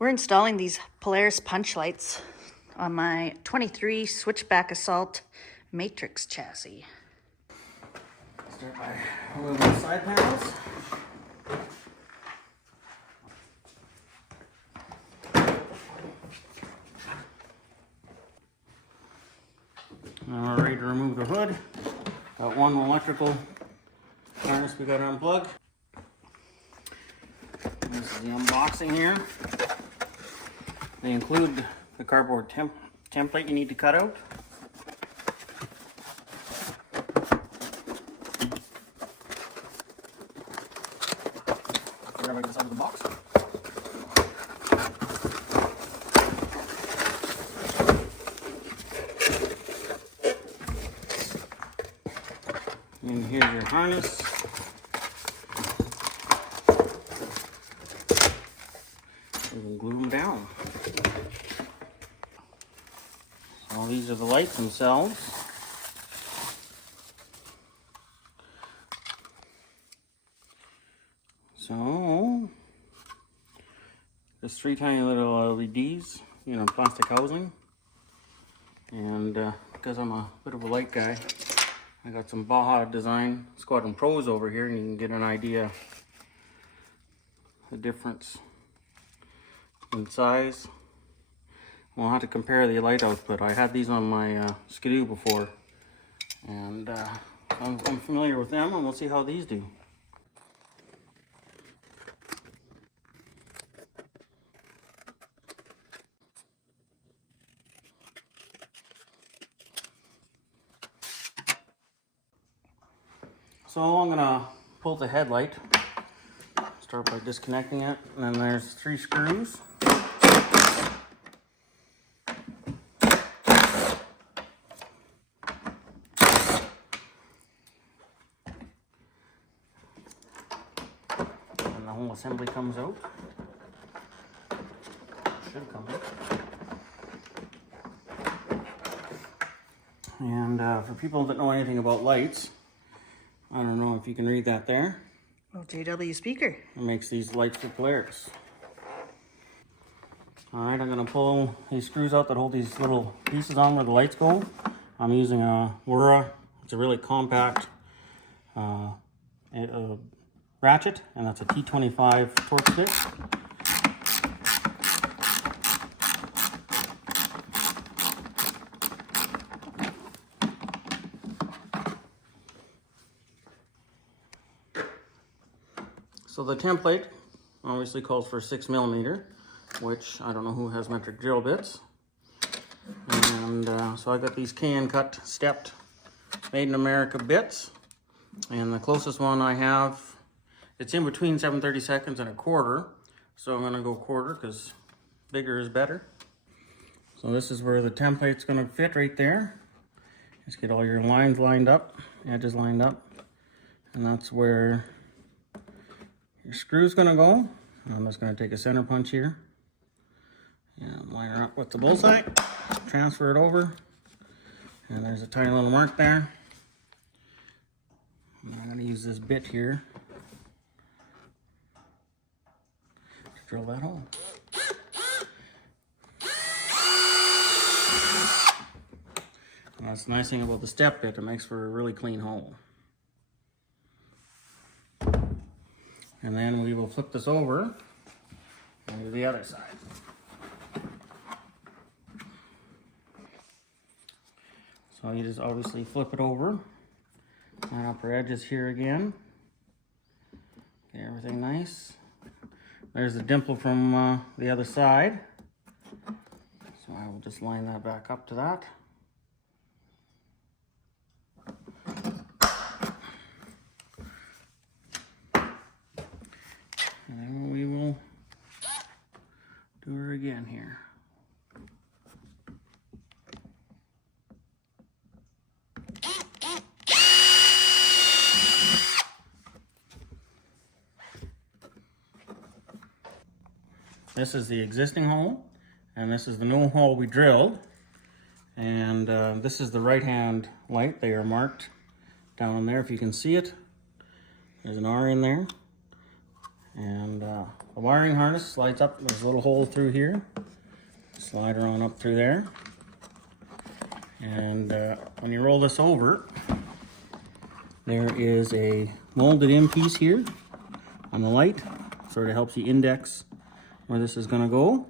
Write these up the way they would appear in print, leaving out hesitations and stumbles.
We're installing these Polaris punch lights on my 23 switchback assault matrix chassis. Start by removing the side panels. Now we're ready to remove the hood. Got one electrical harness we got to unplug. This is the unboxing here. They include the cardboard template you need to cut out. Grab this out of the box. And here's your harness. You can glue them down. So these are the lights themselves. So there's 3 tiny little LEDs, plastic housing. And because I'm a bit of a light guy, I got some Baja Design Squadron Pros over here, and you can get an idea the difference in size. We'll have to compare the light output. I had these on my Skidoo before, and I'm familiar with them, and we'll see how these do. So I'm gonna pull the headlight. Start by disconnecting it, and then there's 3 screws. And the whole assembly comes out. Should come out. And for people that know anything about lights, I don't know if you can read that there. Oh, JW speaker. It makes these lights for Polaris. Alright, I'm going to pull these screws out that hold these little pieces on where the lights go. I'm using a Wura. It's a really compact ratchet, and that's a T25 torque stick. So the template obviously calls for 6mm, which I don't know who has metric drill bits. And so I got these can cut, stepped, made in America bits. And the closest one I have, it's in between 7/32 and a quarter. So I'm gonna go quarter because bigger is better. So this is where the template's gonna fit right there. Just get all your lines lined up, edges lined up. And that's where your screw's gonna go. I'm just gonna take a center punch here and line her up with the bullseye, transfer it over, and there's a tiny little mark there. And I'm gonna use this bit here to drill that hole. And that's the nice thing about the step bit, it makes for a really clean hole. And then we will flip this over and do the other side. So you just obviously flip it over. Line up our edges here again. Get everything nice. There's the dimple from the other side. So I will just line that back up to that. And then we will do her again here. This is the existing hole, and this is the new hole we drilled. And this is the right-hand light. They are marked down in there if you can see it. There's an R in there. And the wiring harness slides up. There's a little hole through here. Slide her on up through there. And when you roll this over, there is a molded in piece here on the light. Sort of helps you index where this is going to go.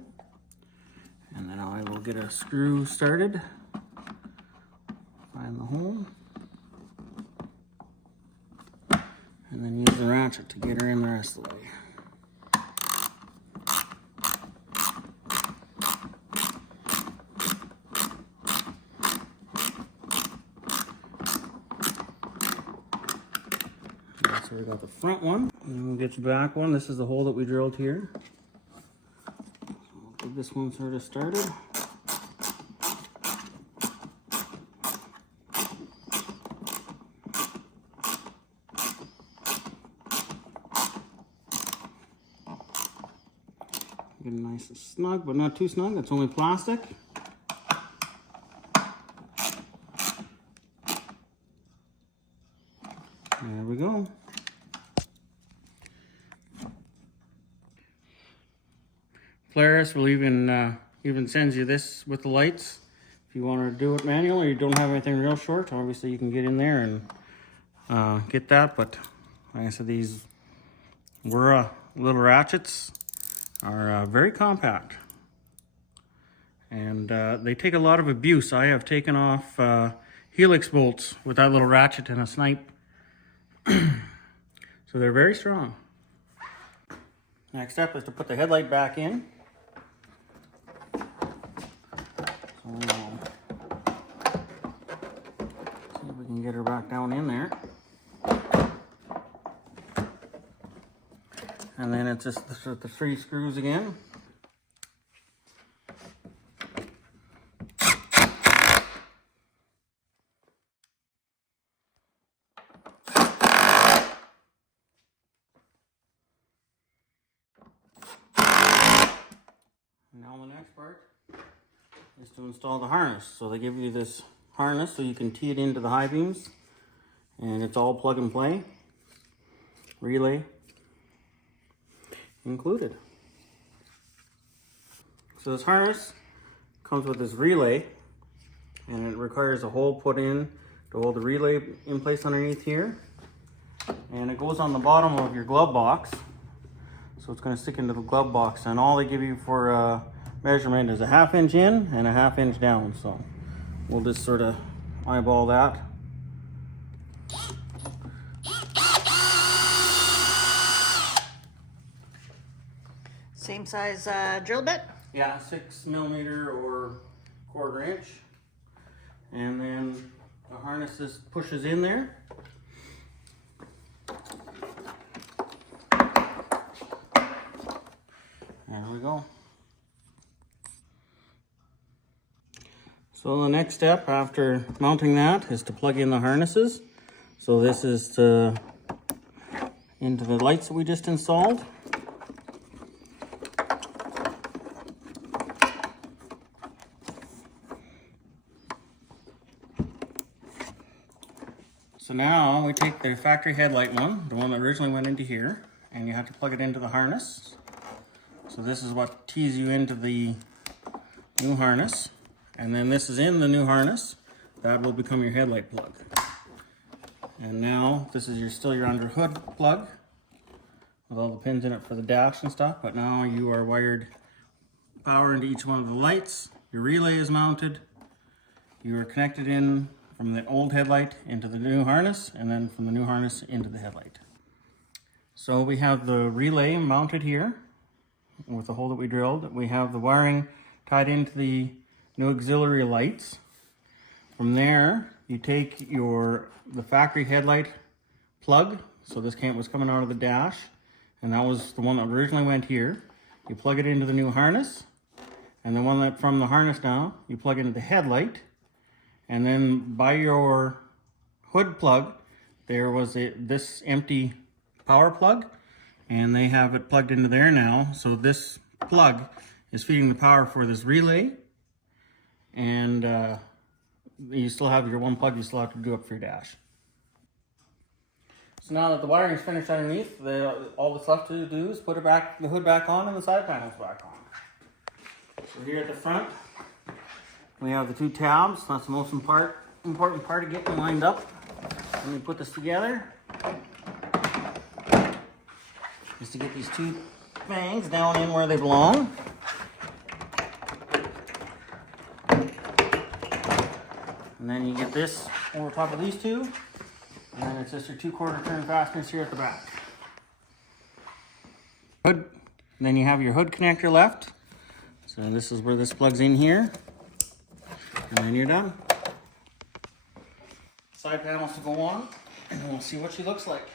And then I will get a screw started. Find the hole. And then use the ratchet to get her in the rest of the way. So we got the front one, and then we'll get the back one. This is the hole that we drilled here. So we'll get this one sort of started. Get it nice and snug, but not too snug. It's only plastic. There we go. Polaris will even sends you this with the lights. If you want to do it manual or you don't have anything real short, obviously you can get in there and get that. But like I said, these little ratchets are very compact, and they take a lot of abuse. I have taken off helix bolts with that little ratchet and a snipe. So they're very strong. Next step is to put the headlight back in. So we'll see if we can get her back down in there. And then it's just the 3 screws again. Now the next part is to install the harness. So they give you this harness so you can tee it into the high beams, and it's all plug and play. Relay included. So this harness comes with this relay, and it requires a hole put in to hold the relay in place underneath here, and it goes on the bottom of your glove box. So it's going to stick into the glove box, and all they give you for measurement is a 1/2 inch in and a 1/2 inch down. So we'll just sort of eyeball that. Same size drill bit? Yeah, 6mm or 1/4 inch. And then the harness just pushes in there. There we go. So the next step after mounting that is to plug in the harnesses. So this is into the lights that we just installed. So now we take the factory headlight one, the one that originally went into here, and you have to plug it into the harness. So this is what tees you into the new harness. And then this is in the new harness. That will become your headlight plug. And now this is still your under hood plug with all the pins in it for the dash and stuff. But now you are wired power into each one of the lights. Your relay is mounted. You are connected in from the old headlight into the new harness, and then from the new harness into the headlight. So we have the relay mounted here with the hole that we drilled. We have the wiring tied into the new auxiliary lights. From there, you take the factory headlight plug. So this was coming out of the dash, and that was the one that originally went here. You plug it into the new harness, and the one that from the harness now, you plug into the headlight. And then by your hood plug, there was this empty power plug, and they have it plugged into there now. So this plug is feeding the power for this relay, and you still have your one plug you still have to do up for your dash. So now that the wiring's finished underneath, all that's left to do is put the hood back on and the side panels back on. So here at the front, we have the two tabs. That's the most important part of getting lined up. When we put this together, is to get these two fangs down in where they belong. And then you get this over top of these two. And then it's just your 2/4 turn fasteners here at the back. Hood. And then you have your hood connector left. So this is where this plugs in here. And then you're done. Side panels to go on. And then we'll see what she looks like.